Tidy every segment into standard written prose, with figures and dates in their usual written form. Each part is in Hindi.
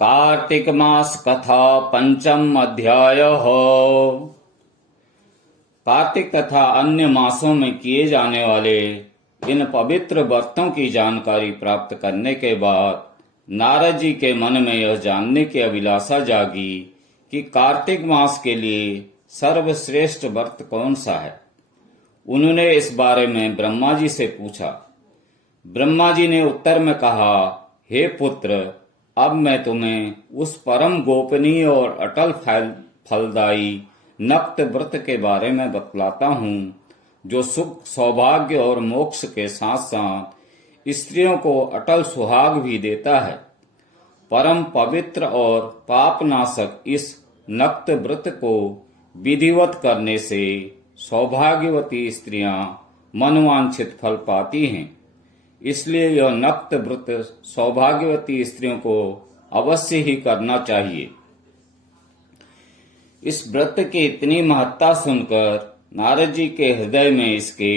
कार्तिक मास कथा पंचम अध्याय। कार्तिक तथा अन्य मासों में किए जाने वाले इन पवित्र व्रतों की जानकारी प्राप्त करने के बाद नारद जी के मन में यह जानने की अभिलाषा जागी कि कार्तिक मास के लिए सर्वश्रेष्ठ व्रत कौन सा है। उन्होंने इस बारे में ब्रह्मा जी से पूछा। ब्रह्मा जी ने उत्तर में कहा, हे पुत्र, अब मैं तुम्हें उस परम गोपनीय और अटल फलदायी नक्त व्रत के बारे में बतलाता हूँ जो सुख, सौभाग्य और मोक्ष के साथ साथ स्त्रियों को अटल सुहाग भी देता है। परम पवित्र और पापनाशक इस नक्त व्रत को विधिवत करने से सौभाग्यवती स्त्रियां मनवांछित फल पाती हैं। इसलिए यह नक्त व्रत सौभाग्यवती स्त्रियों को अवश्य ही करना चाहिए। इस व्रत की इतनी महत्ता सुनकर नारद जी के हृदय में इसके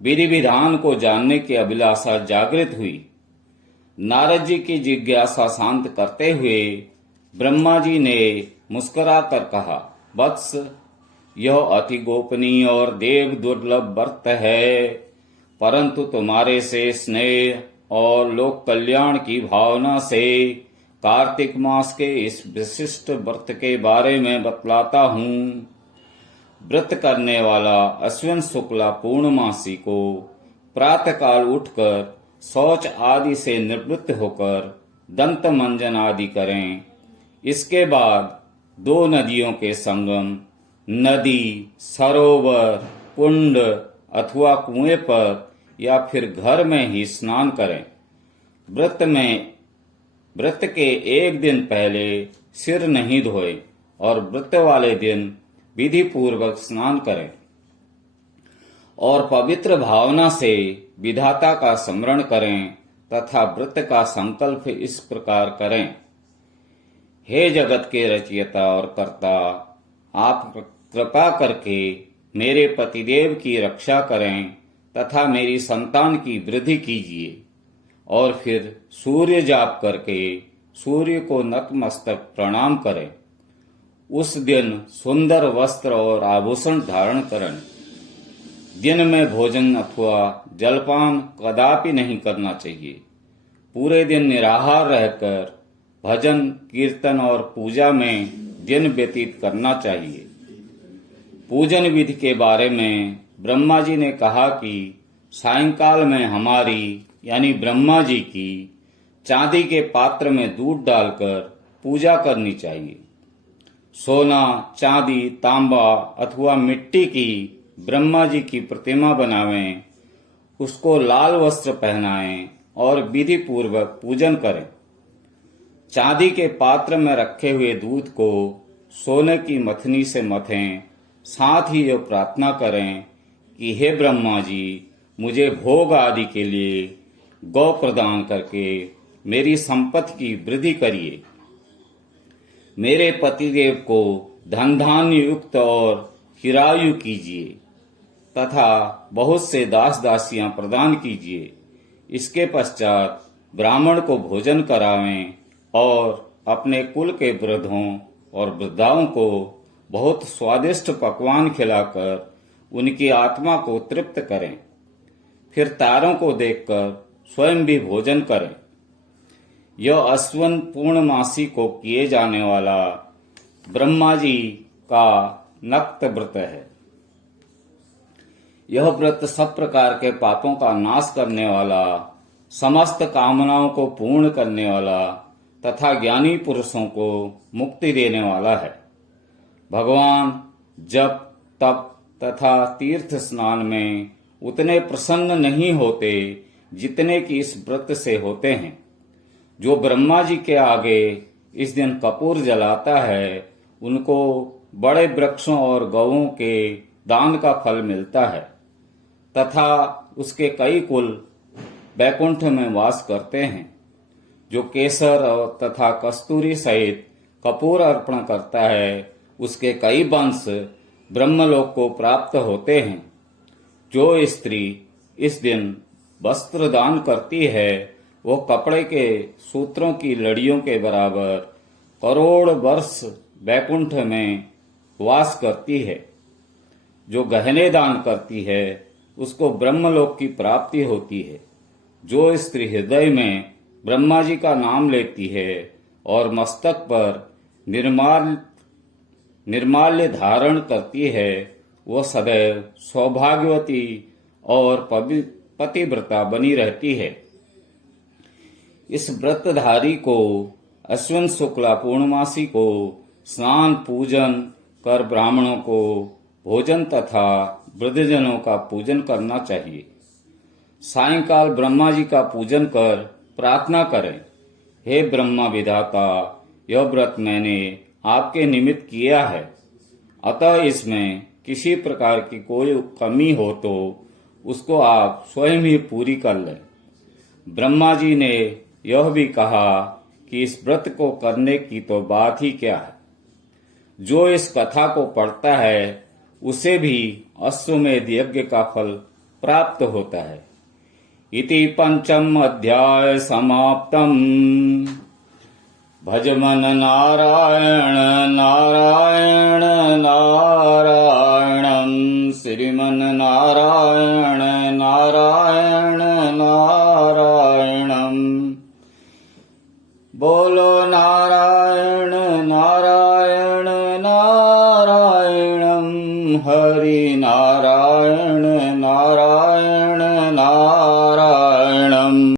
विधि विधान को जानने की अभिलाषा जागृत हुई। नारद जी की जिज्ञासा शांत करते हुए ब्रह्मा जी ने मुस्कुराकर कहा, वत्स, यह अति गोपनीय और देव दुर्लभ व्रत है, परंतु तुम्हारे से स्नेह और लोक कल्याण की भावना से कार्तिक मास के इस विशिष्ट व्रत के बारे में बतलाता हूँ। व्रत करने वाला अश्विन शुक्ला पूर्णमासी को प्रातःकाल उठकर शौच आदि से निवृत्त होकर दंत मंजन आदि करें। इसके बाद दो नदियों के संगम, नदी, सरोवर, कुंड अथवा कुएं पर या फिर घर में ही स्नान करें। व्रत के एक दिन पहले सिर नहीं धोए और व्रत वाले दिन विधि पूर्वक स्नान करें और पवित्र भावना से विधाता का स्मरण करें तथा व्रत का संकल्प इस प्रकार करें। हे जगत के रचयिता और कर्ता, आप कृपा करके मेरे पतिदेव की रक्षा करें तथा मेरी संतान की वृद्धि कीजिए। और फिर सूर्य जाप करके सूर्य को नतमस्तक प्रणाम करें। उस दिन सुंदर वस्त्र और आभूषण धारण करें। दिन में भोजन अथवा जलपान कदापि नहीं करना चाहिए। पूरे दिन निराहार रहकर भजन, कीर्तन और पूजा में दिन व्यतीत करना चाहिए। पूजन विधि के बारे में ब्रह्मा जी ने कहा कि सायंकाल में हमारी यानी ब्रह्मा जी की चांदी के पात्र में दूध डालकर पूजा करनी चाहिए। सोना, चांदी, तांबा अथवा मिट्टी की ब्रह्मा जी की प्रतिमा बनावें, उसको लाल वस्त्र पहनाएं और विधि पूर्वक पूजन करें। चांदी के पात्र में रखे हुए दूध को सोने की मथनी से मथें। साथ ही ये प्रार्थना करें कि हे ब्रह्मा जी, मुझे भोग आदि के लिए गौ प्रदान करके मेरी संपत्ति की वृद्धि करिए। मेरे पतिदेव को धन धान्य युक्त और चिरायु कीजिए तथा बहुत से दास दासियां प्रदान कीजिए। इसके पश्चात ब्राह्मण को भोजन करावें और अपने कुल के वृद्धों और वृद्धाओं को बहुत स्वादिष्ट पकवान खिलाकर उनकी आत्मा को तृप्त करें। फिर तारों को देखकर स्वयं भी भोजन करें। यह अश्विन पूर्णमासी को किए जाने वाला ब्रह्मा जी का नक्त व्रत है। यह व्रत सब प्रकार के पापों का नाश करने वाला, समस्त कामनाओं को पूर्ण करने वाला तथा ज्ञानी पुरुषों को मुक्ति देने वाला है। भगवान जप, तप तथा तीर्थ स्नान में उतने प्रसन्न नहीं होते जितने कि इस व्रत से होते हैं। जो ब्रह्मा जी के आगे इस दिन कपूर जलाता है, उनको बड़े वृक्षों और गौओं के दान का फल मिलता है तथा उसके कई कुल वैकुंठ में वास करते हैं। जो केसर तथा कस्तूरी सहित कपूर अर्पण करता है, उसके कई वंश ब्रह्मलोक को प्राप्त होते हैं। जो स्त्री इस दिन वस्त्र दान करती है, वो कपड़े के सूत्रों की लड़ियों के बराबर करोड़ वर्ष वैकुंठ में वास करती है। जो गहने दान करती है उसको ब्रह्मलोक की प्राप्ति होती है। जो स्त्री हृदय में ब्रह्मा जी का नाम लेती है और मस्तक पर निर्माल्य धारण करती है वो सदैव सौभाग्यवती और पतिव्रता बनी रहती है। इस व्रतधारी को अश्विन शुक्ला पूर्णमासी को स्नान पूजन कर ब्राह्मणों को भोजन तथा वृद्धजनों का पूजन करना चाहिए। सायंकाल ब्रह्मा जी का पूजन कर प्रार्थना करें, हे ब्रह्मा विधाता, यह व्रत मैंने आपके निमित्त किया है, अतः इसमें किसी प्रकार की कोई कमी हो तो उसको आप स्वयं ही पूरी कर लें। ब्रह्मा जी ने यह भी कहा कि इस व्रत को करने की तो बात ही क्या है। जो इस कथा को पढ़ता है उसे भी अश्वमेध यज्ञ का फल प्राप्त होता है। इति पंचम अध्याय समाप्तम। भज मन नारायण नारायण नारायणं श्रीमन नारायण